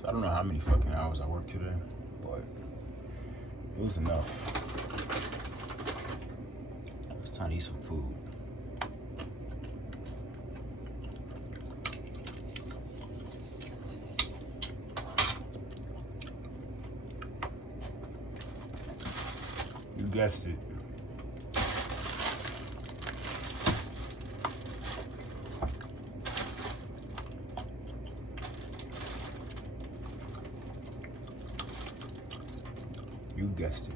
hours. I don't know how many fucking hours I worked today, but it was enough. It's time to eat some food. You guessed it. You guessed it.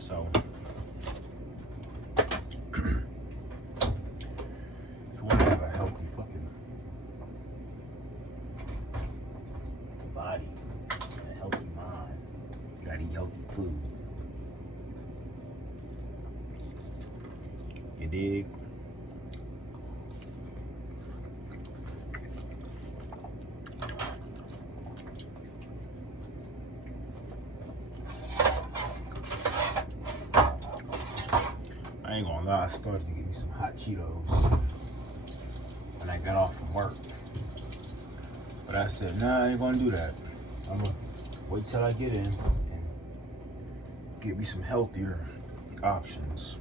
So, if you want to have a healthy fucking body and a healthy mind, you gotta eat healthy food. You dig? I ain't gonna lie, I started to get me some hot Cheetos when I got off from work. But I said, nah, I ain't gonna do that. I'm gonna wait till I get in and get me some healthier options.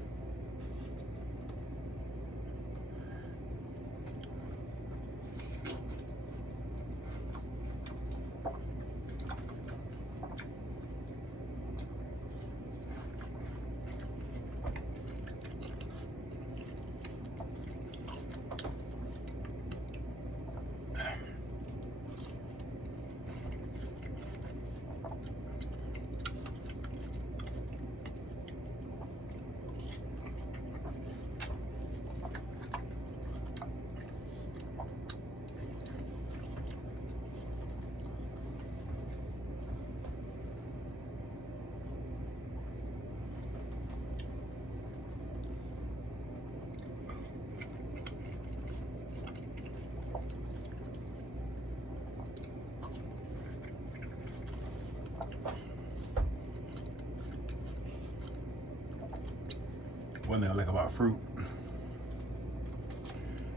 One thing I like about fruit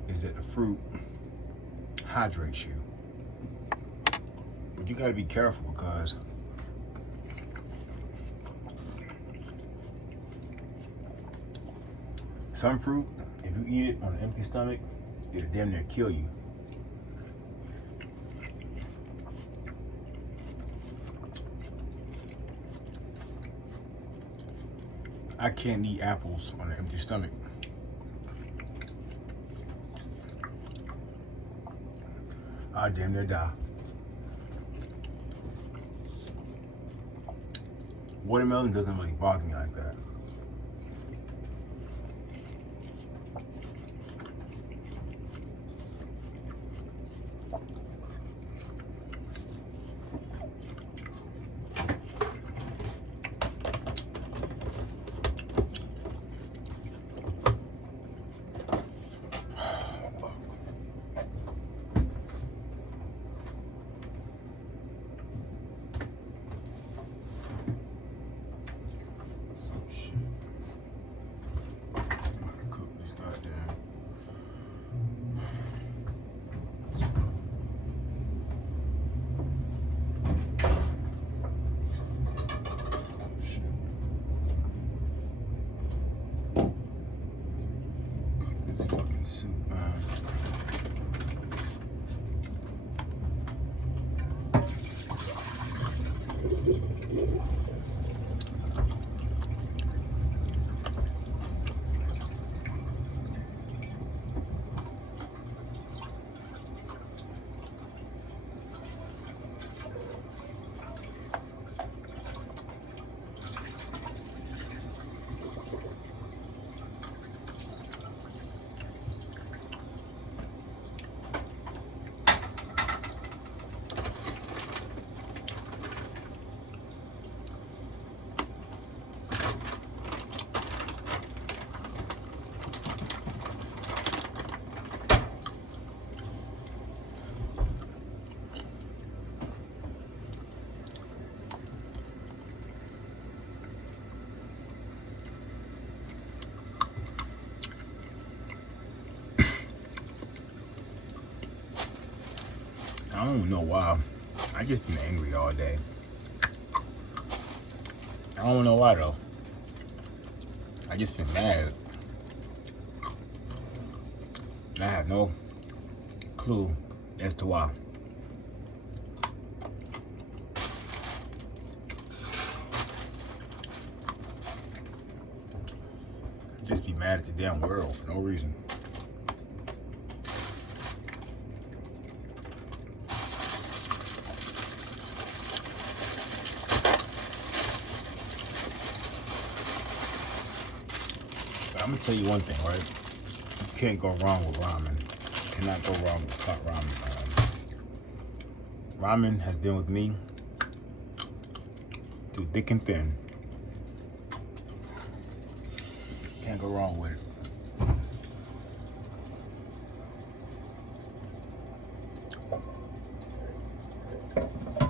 is that the fruit hydrates you. But you gotta be careful because some fruit, if you eat it on an empty stomach, it'll damn near kill you. I can't eat apples on an empty stomach. I'll damn near die. Watermelon doesn't really bother me like that. I don't know why. I just been angry all day. I don't know why though. I just been mad. And I have no clue as to why. Just be mad at the damn world for no reason. But I'm gonna tell you one thing, right? You can't go wrong with ramen. You cannot go wrong with hot ramen. Ramen has been with me through thick and thin. Can't go wrong with it.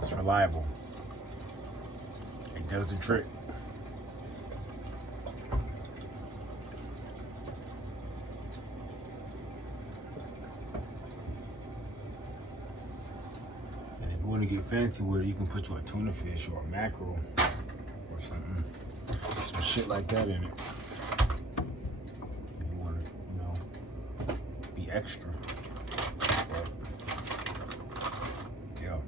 It's reliable. It does the trick. And if you want to get fancy with it, you can put you a tuna fish or a mackerel or something. Some shit like that in it. Extra, but yeah,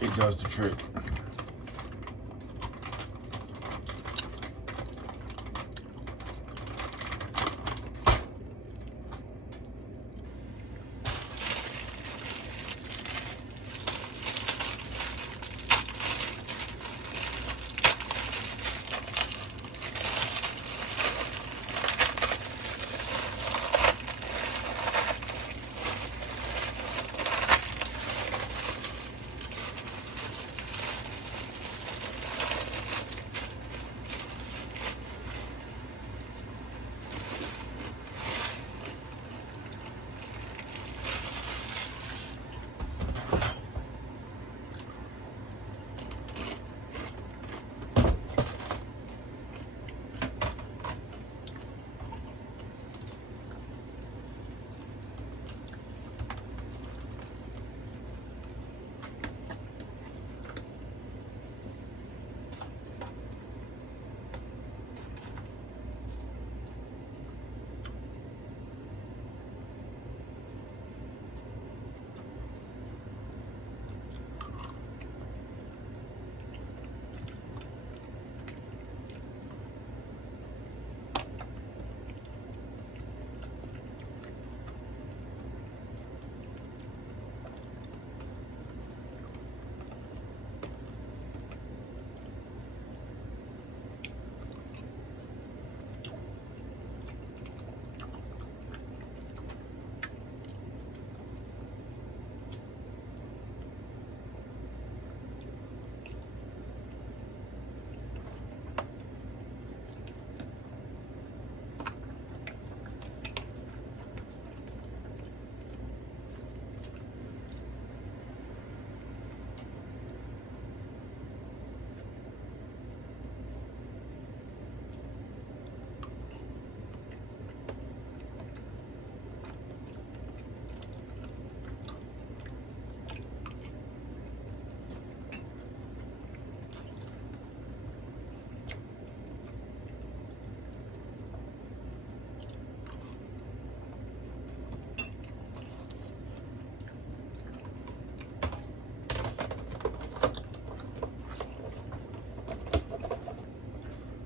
it does the trick.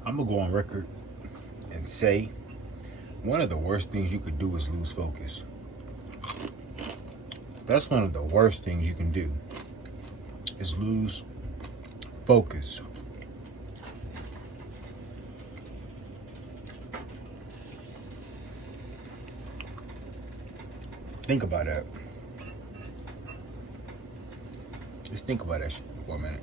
I'm gonna go on record and say one of the worst things you could do is lose focus. That's one of the worst things you can do is lose focus. Think about that. Just think about that shit for a minute.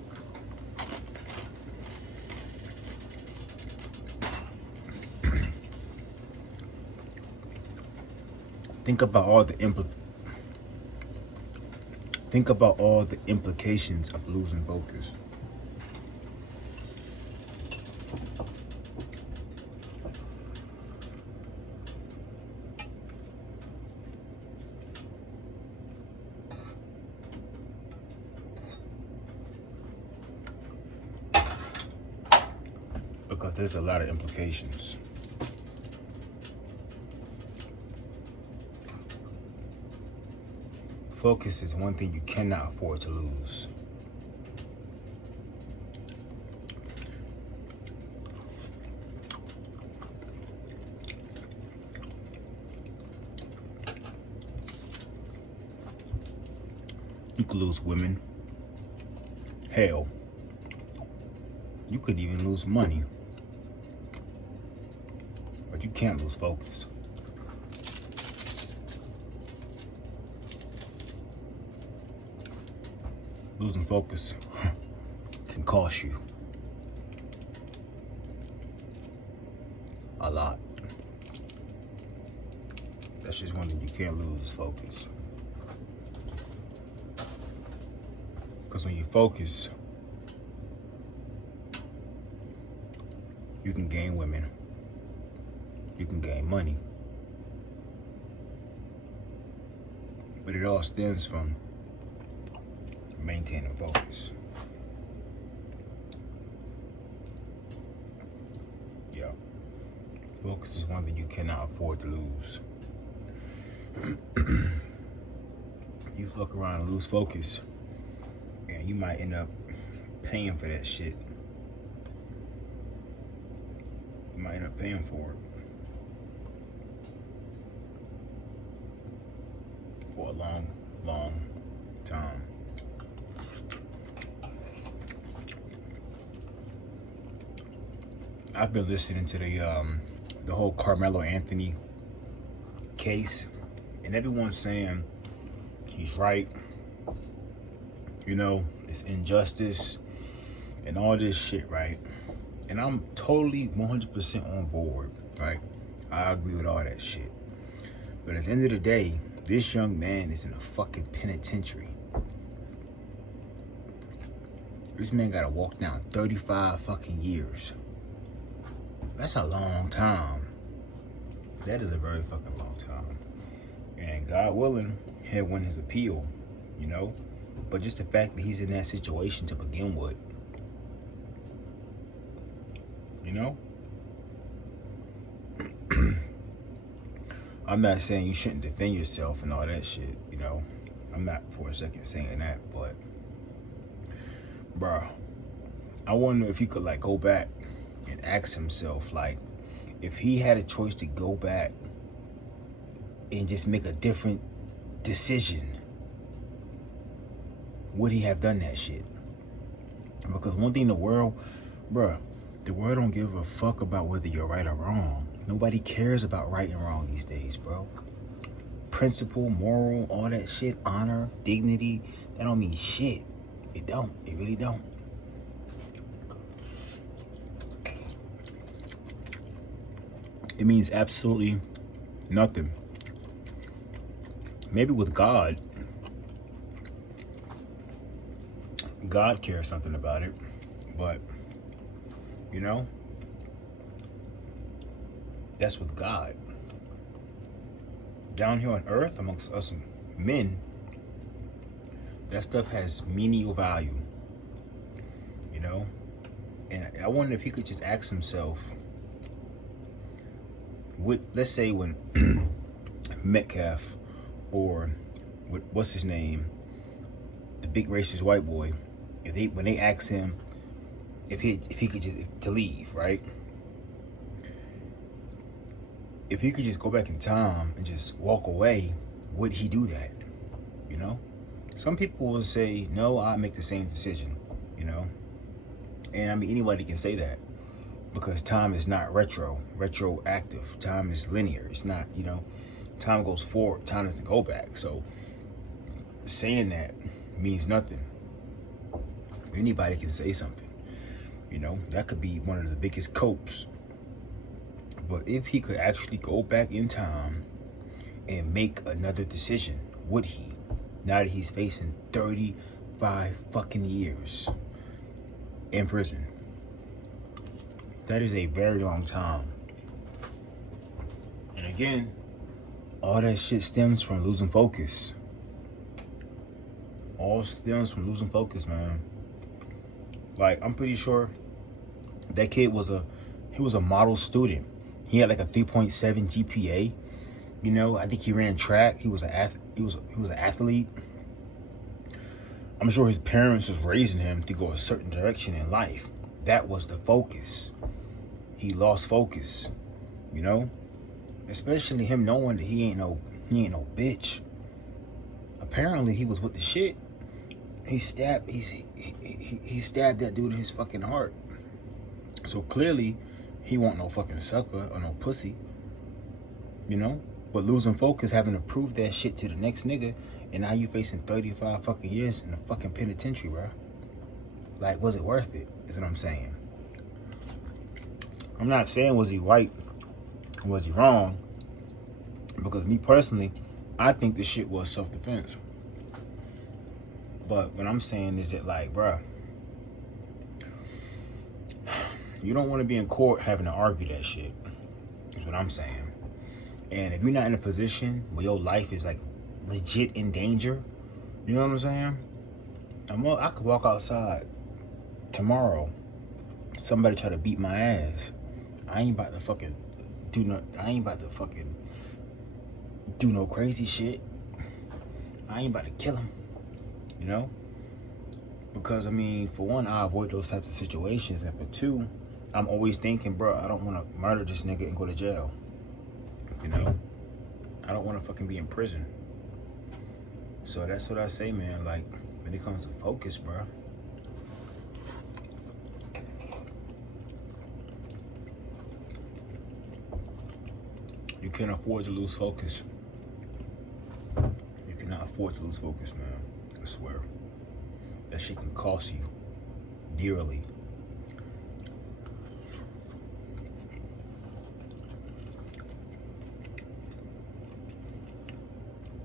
Think about all the implications of losing focus. because there's a lot of implications. Focus is one thing you cannot afford to lose. You could lose women. Hell, you could even lose money. But you can't lose focus. Losing focus can cost you a lot. That's just one thing you can't lose, focus. Because when you focus, you can gain women, you can gain money. But it all stems from maintaining focus. Yeah. Focus is one thing you cannot afford to lose. You fuck around and lose focus, and you might end up paying for that shit. You might end up paying for it for a long, long time. I've been listening to the whole Carmelo Anthony case, and everyone's saying he's right. You know, it's injustice and all this shit, right? And I'm totally 100% on board, right? I agree with all that shit. But at the end of the day, this young man is in a fucking penitentiary. This man gotta walk down 35 fucking years. That's a long time. That is a very fucking long time. And God willing, he'll win his appeal, you know? But just the fact that he's in that situation to begin with, you know? I'm not saying you shouldn't defend yourself and all that shit, you know? I'm not for a second saying that, but bruh, I wonder if he could like go back and ask himself, like, if he had a choice to go back and just make a different decision, would he have done that shit? Because one thing, the world don't give a fuck about whether you're right or wrong. Nobody cares about right and wrong these days, bro. Principle, moral, all that shit, honor, dignity, that don't mean shit. It don't. It really don't. It means absolutely nothing. Maybe with God cares something about it, but you know, that's with God. Down here on earth, amongst us men, that stuff has menial value, you know? And I wonder if he could just ask himself, let's say when Metcalf or what's his name, the big racist white boy, when they ask him if he could just to leave, right? If he could just go back in time and just walk away, would he do that? You know? Some people will say, no, I make the same decision, you know? And I mean, anybody can say that because time is not retroactive. Time is linear. It's not, you know, time goes forward. Time doesn't go back. So saying that means nothing. Anybody can say something, you know? That could be one of the biggest copes. But if he could actually go back in time and make another decision, would he? Now that he's facing 35 fucking years in prison. That is a very long time. And again, all that shit stems from losing focus. All stems from losing focus, man. Like, I'm pretty sure that kid was a He was a model student. He had like a 3.7 GPA. You know, I think he ran track. He was an athlete. I'm sure his parents was raising him to go a certain direction in life. That was the focus. He lost focus, you know? Especially him knowing that he ain't no bitch. Apparently he was with the shit. He stabbed that dude in his fucking heart. So clearly he want no fucking sucker or no pussy. You know? But losing focus, having to prove that shit to the next nigga, and now you facing 35 fucking years in the fucking penitentiary, bro. Like, was it worth it? Is what I'm saying. I'm not saying was he right or was he wrong. Because me personally, I think this shit was self-defense. But what I'm saying is that, like, bruh, you don't want to be in court having to argue that shit. That's what I'm saying. And if you're not in a position where your life is, like, legit in danger, you know what I'm saying? I could walk outside tomorrow, somebody try to beat my ass. I ain't about to fucking do no crazy shit. I ain't about to kill him, you know? Because, I mean, for one, I avoid those types of situations. And for two, I'm always thinking, bro, I don't want to murder this nigga and go to jail. You know? I don't want to fucking be in prison. So that's what I say, man. Like, when it comes to focus, bro. You can't afford to lose focus. You cannot afford to lose focus, man. I swear. That shit can cost you dearly.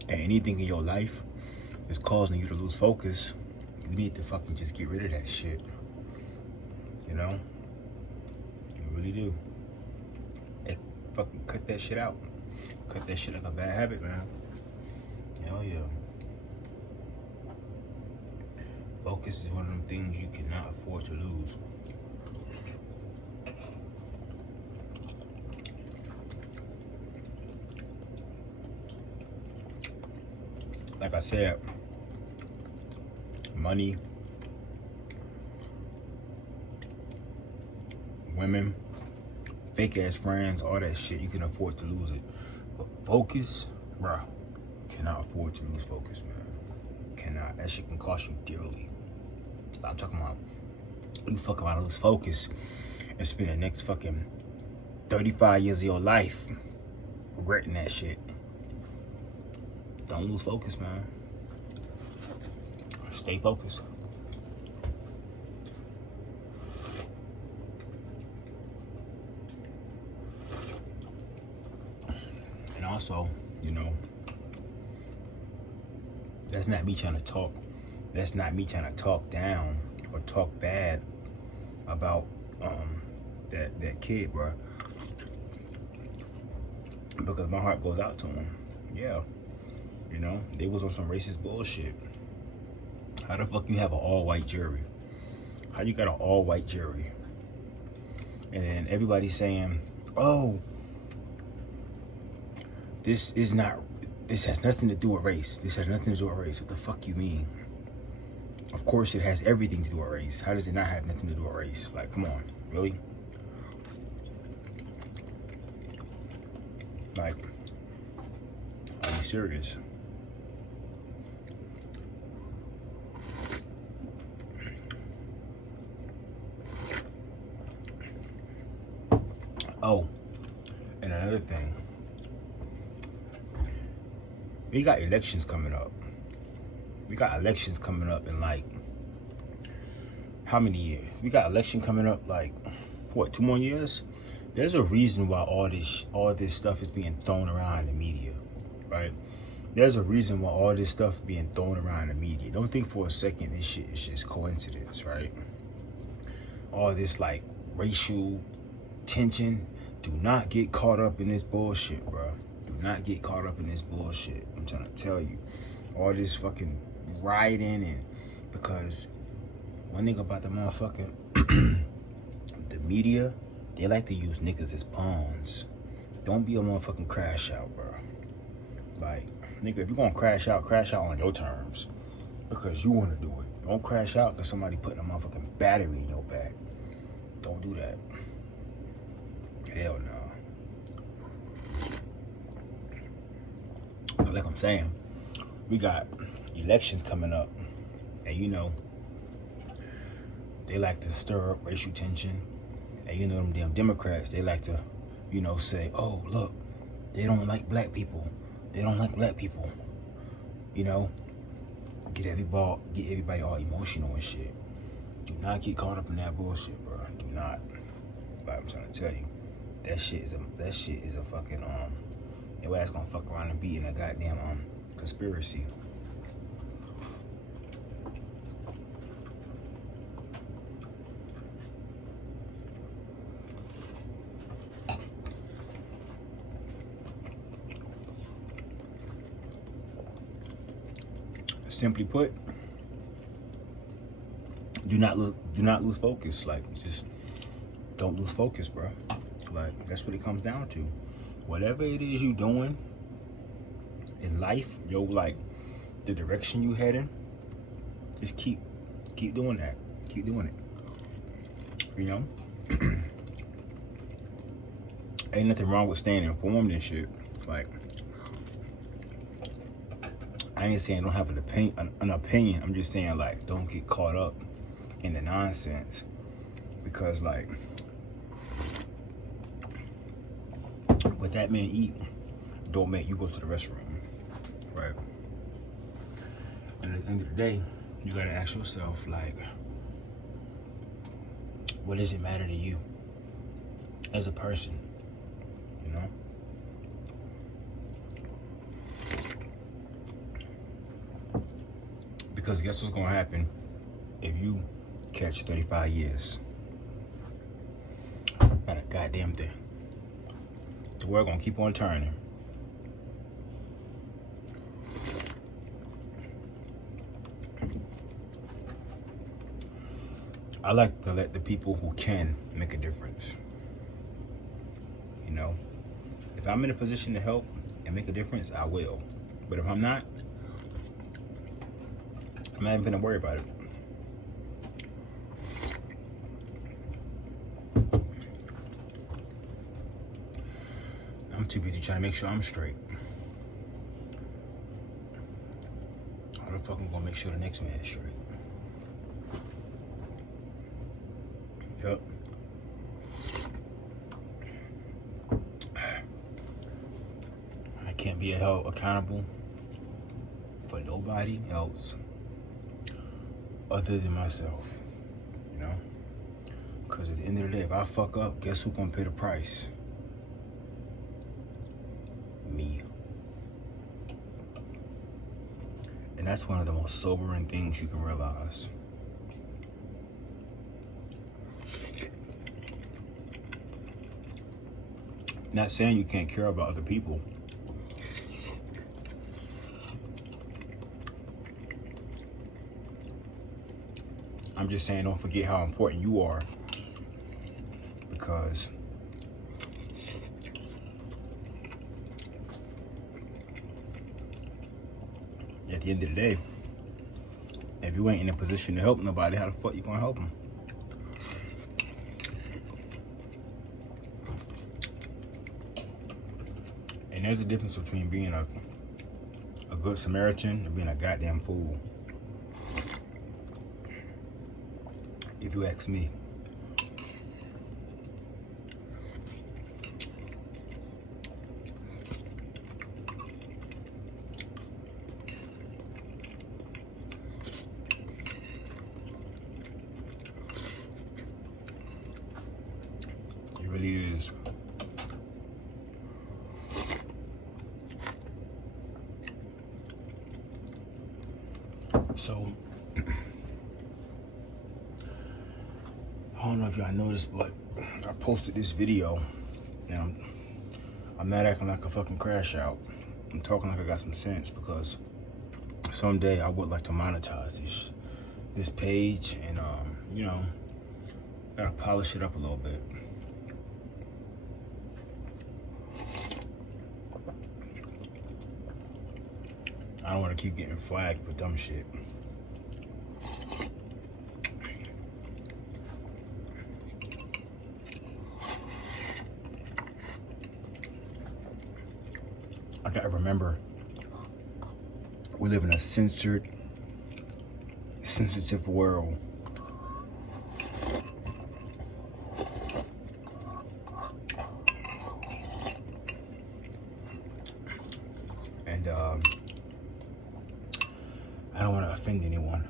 And anything in your life is causing you to lose focus, you need to fucking just get rid of that shit. You know? You really do. And fucking cut that shit out. Cut that shit like a bad habit, man. Hell yeah. Focus is one of them things you cannot afford to lose. Like I said, money, women, fake ass friends, all that shit, you can afford to lose it. But focus, bruh, cannot afford to lose focus, man. Cannot. That shit can cost you dearly. I'm talking about, you fuck about to lose focus and spend the next fucking 35 years of your life regretting that shit. Don't lose focus, man. Stay focused. And also, you know, that's not me trying to talk. That's not me trying to talk down or talk bad about that kid, bro. Because my heart goes out to him. Yeah. You know, they was on some racist bullshit. How the fuck you have an all-white jury? How you got an all-white jury? And then everybody's saying, oh, this has nothing to do with race. This has nothing to do with race. What the fuck you mean? Of course it has everything to do with race. How does it not have nothing to do with race? Like, come on, really? Like, are you serious? Oh, and another thing. We got elections coming up. We got elections coming up in like, how many years? We got election coming up like, what, 2 more years? There's a reason why all this stuff is being thrown around in the media, right? There's a reason why all this stuff is being thrown around in the media. Don't think for a second this shit is just coincidence, right? All this like racial tension. Do not get caught up in this bullshit, bro. Do not get caught up in this bullshit. I'm trying to tell you. All this fucking rioting, and because one thing about the motherfucker, the media, They like to use niggas as pawns. Don't be a motherfucking crash out, bro. Like, nigga, if you're gonna crash out on your terms. Because you wanna do it. Don't crash out because somebody putting a motherfucking battery in your back. Don't do that. Hell no. But like I'm saying, we got elections coming up. And you know, they like to stir up racial tension. And you know them damn Democrats, they like to, you know, say, oh, look, they don't like black people. They don't like black people. You know, get everybody all emotional and shit. Do not get caught up in that bullshit, bro. Do not. But I'm trying to tell you, that shit is a fucking your ass gonna fuck around and be in a goddamn conspiracy. Simply put, do not lose focus. Like, just don't lose focus, bro. Like, that's what it comes down to. Whatever it is you doing in life, yo, like the direction you heading, just keep doing that. Keep doing it. You know, ain't nothing wrong with staying informed and shit. Like, I ain't saying don't have an opinion. I'm just saying, like, don't get caught up in the nonsense. Because, like, what that man eat don't make you go to the restroom, right? And at the end of the day, you gotta ask yourself, like, what does it matter to you as a person, you know? Because guess what's gonna happen if you catch 35 years? Not a goddamn thing. The world gonna keep on turning. I like to let the people who can make a difference. You know, if I'm in a position to help and make a difference, I will. But if I'm not, I'm not even gonna worry about it. I'm too busy trying to make sure I'm straight. How the fuck am I gonna make sure the next man's straight? Yep. I can't be held accountable for nobody else other than myself, you know? Because at the end of the day, if I fuck up, guess who's gonna pay the price? Me. And that's one of the most sobering things you can realize. Not saying you can't care about other people. I'm just saying, don't forget how important you are, because at the end of the day, if you ain't in a position to help nobody, how the fuck you gonna help them? And there's a difference between being a good Samaritan and being a goddamn fool. If you ask me. It really is. So, I don't know if y'all noticed, but I posted this video, and I'm not acting like a fucking crash out. I'm talking like I got some sense, because someday I would like to monetize this page, and you know, gotta polish it up a little bit. I don't want to keep getting flagged for dumb shit. I can't remember. We live in a sensitive world. And I don't want to offend anyone.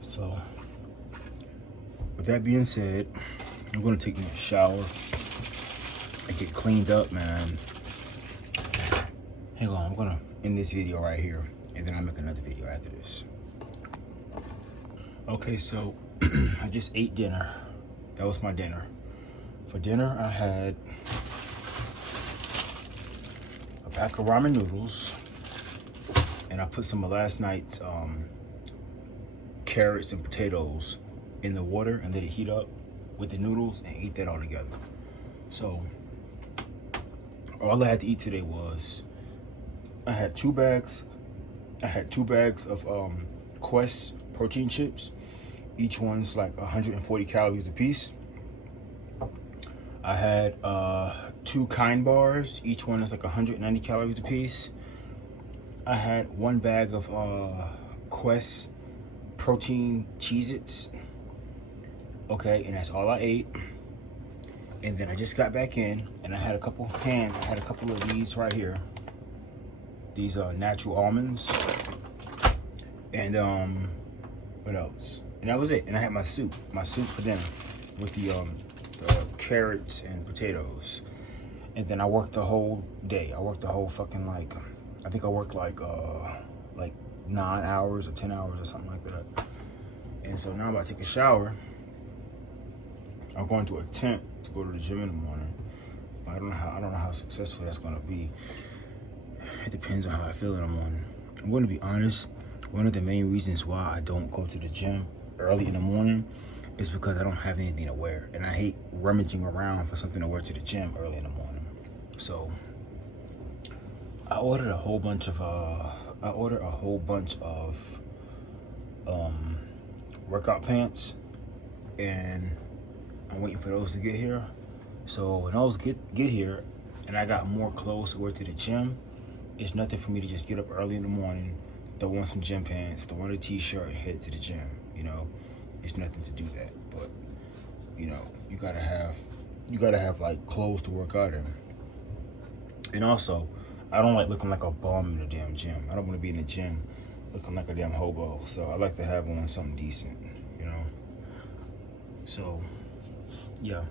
So, with that being said, I'm gonna take me a shower and get cleaned up, man. Hang on, I'm gonna end this video right here, and then I'll make another video after this. Okay, so I just ate dinner. That was my dinner. For dinner, I had a pack of ramen noodles, and I put some of last night's carrots and potatoes in the water and let it heat up with the noodles and ate that all together. So all I had to eat today was I had two bags of Quest protein chips. Each one's like 140 calories a piece. I had 2 Kind bars. Each one is like 190 calories a piece. I had 1 bag of Quest protein Cheez-Its. Okay, and that's all I ate. And then I just got back in, and I had a couple of these right here. These are natural almonds. And what else? And that was it. And I had my soup for dinner with the carrots and potatoes. And then I worked the whole day. I worked the whole fucking I think I worked like 9 hours or 10 hours or something like that. And so now I'm about to take a shower. I'm going to attempt to go to the gym in the morning. But I don't know how successful that's gonna be. It depends on how I feel in the morning. I'm gonna be honest, one of the main reasons why I don't go to the gym early in the morning is because I don't have anything to wear. And I hate rummaging around for something to wear to the gym early in the morning. So I ordered a whole bunch of workout pants, and I'm waiting for those to get here. So when those get here and I got more clothes to wear to the gym, it's nothing for me to just get up early in the morning, throw on some gym pants, throw on a t-shirt, and head to the gym. You know, it's nothing to do that. But you know, you gotta have like clothes to work out in. And also, I don't like looking like a bum in the damn gym. I don't want to be in the gym looking like a damn hobo. So I like to have on something decent, you know. So yeah.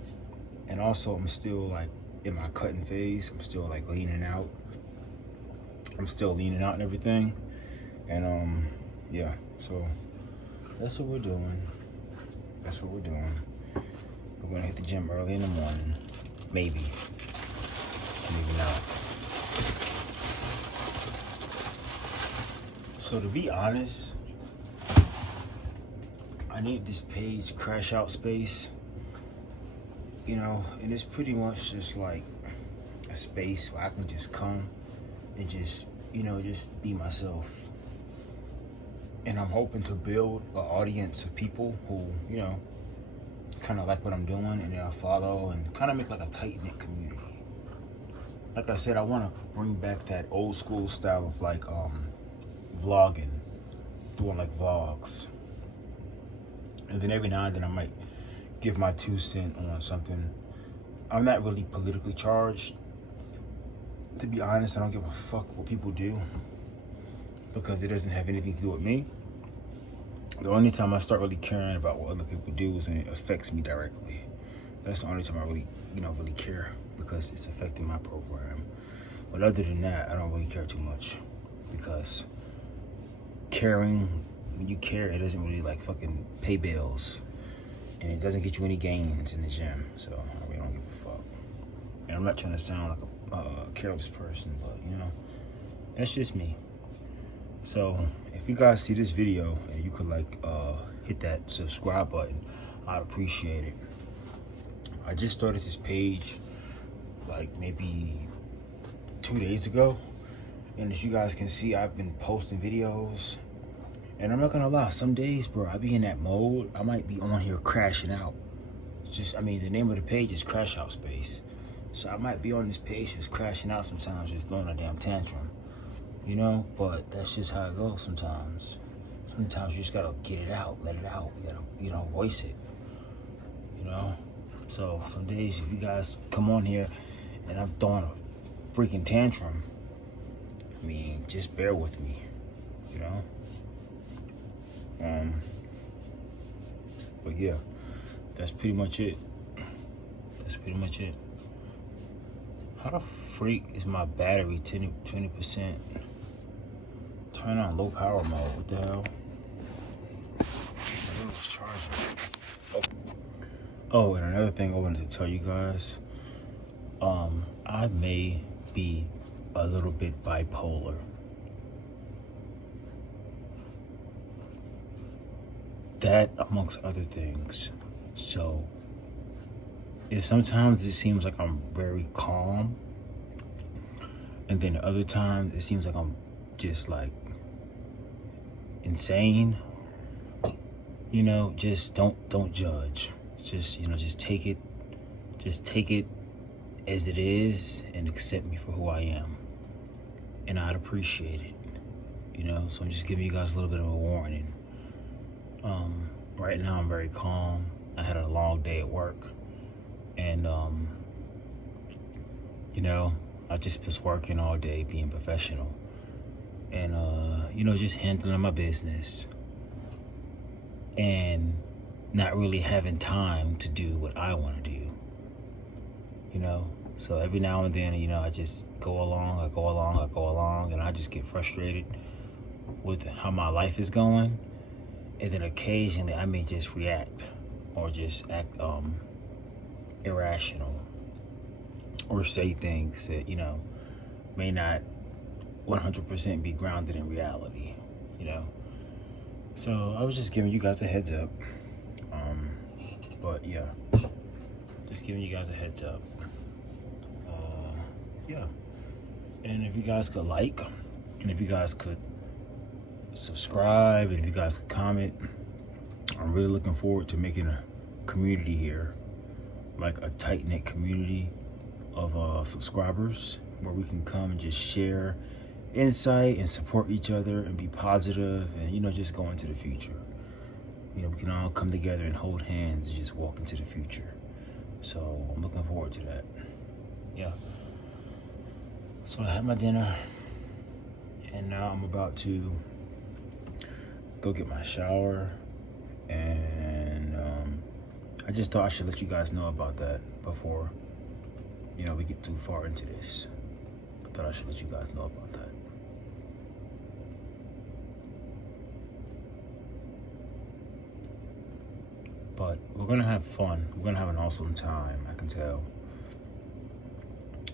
And also, I'm still like in my cutting phase. I'm still like leaning out. And everything. And yeah. So that's what we're doing. We're gonna hit the gym early in the morning. Maybe not. So to be honest, I need this page crash out space. You know, and it's pretty much just like a space where I can just come and just, you know, just be myself. And I'm hoping to build an audience of people who, you know, kind of like what I'm doing, and they'll follow and kind of make like a tight-knit community. Like I said, I want to bring back that old school style of like vlogging, doing like vlogs. And then every now and then I might give my 2 cents on something. I'm not really politically charged. To be honest, I don't give a fuck what people do because it doesn't have anything to do with me. The only time I start really caring about what other people do is when it affects me directly. That's the only time I really care, because it's affecting my program. But other than that, I don't really care too much, because caring, when you care, it doesn't really like fucking pay bills, and it doesn't get you any gains in the gym. So I really don't give a fuck. And I'm not trying to sound like a careless person, but you know, that's just me. So if you guys see this video and you could like hit that subscribe button, I'd appreciate it. I just started this page like maybe 2 days ago, and as you guys can see, I've been posting videos, and I'm not gonna lie, some days, bro, I be in that mode. I might be on here crashing out. I mean, the name of the page is Crash Out Space. So I might be on this page just crashing out sometimes, just throwing a damn tantrum, you know? But that's just how it goes sometimes. Sometimes you just gotta get it out, let it out. You gotta, you know, voice it, you know? So some days if you guys come on here and I'm throwing a freaking tantrum, I mean, just bear with me, you know? But yeah, that's pretty much it. That's pretty much it. How the freak is my battery 20%? Turn on low power mode. What the hell? I was charging. Oh, and another thing I wanted to tell you guys. I may be a little bit bipolar. That amongst other things. So if sometimes it seems like I'm very calm, and then other times it seems like I'm just like insane, you know, just don't judge. Just, you know, just take it as it is and accept me for who I am. And I'd appreciate it, you know? So I'm just giving you guys a little bit of a warning. Right now I'm very calm. I had a long day at work, and you know, I just was working all day, being professional, and you know, just handling my business and not really having time to do what I want to do, you know. So every now and then, you know, I just go along, and I just get frustrated with how my life is going. And then occasionally I may just react or just act irrational or say things that, you know, may not 100% be grounded in reality, you know. So I was just giving you guys a heads up. But yeah, just giving you guys a heads up. Yeah. And if you guys could like, and if you guys could subscribe, and if you guys could comment, I'm really looking forward to making a community here, like a tight-knit community of subscribers, where we can come and just share insight and support each other and be positive and, you know, just go into the future. You know, we can all come together and hold hands and just walk into the future. So I'm looking forward to that. Yeah. So I had my dinner, and now I'm about to go get my shower, and I just thought I should let you guys know about that before, you know, we get too far into this. I thought I should let you guys know about that. But we're gonna have fun. We're gonna have an awesome time, I can tell.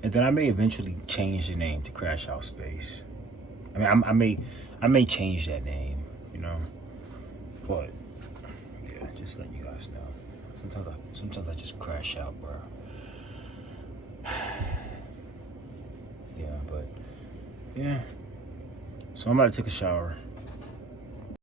And then I may eventually change the name to Crash Out Space. I mean, I may change that name, you know. But yeah, just letting you guys know. Sometimes I just crash out, bro. Yeah, but yeah. So I'm about to take a shower.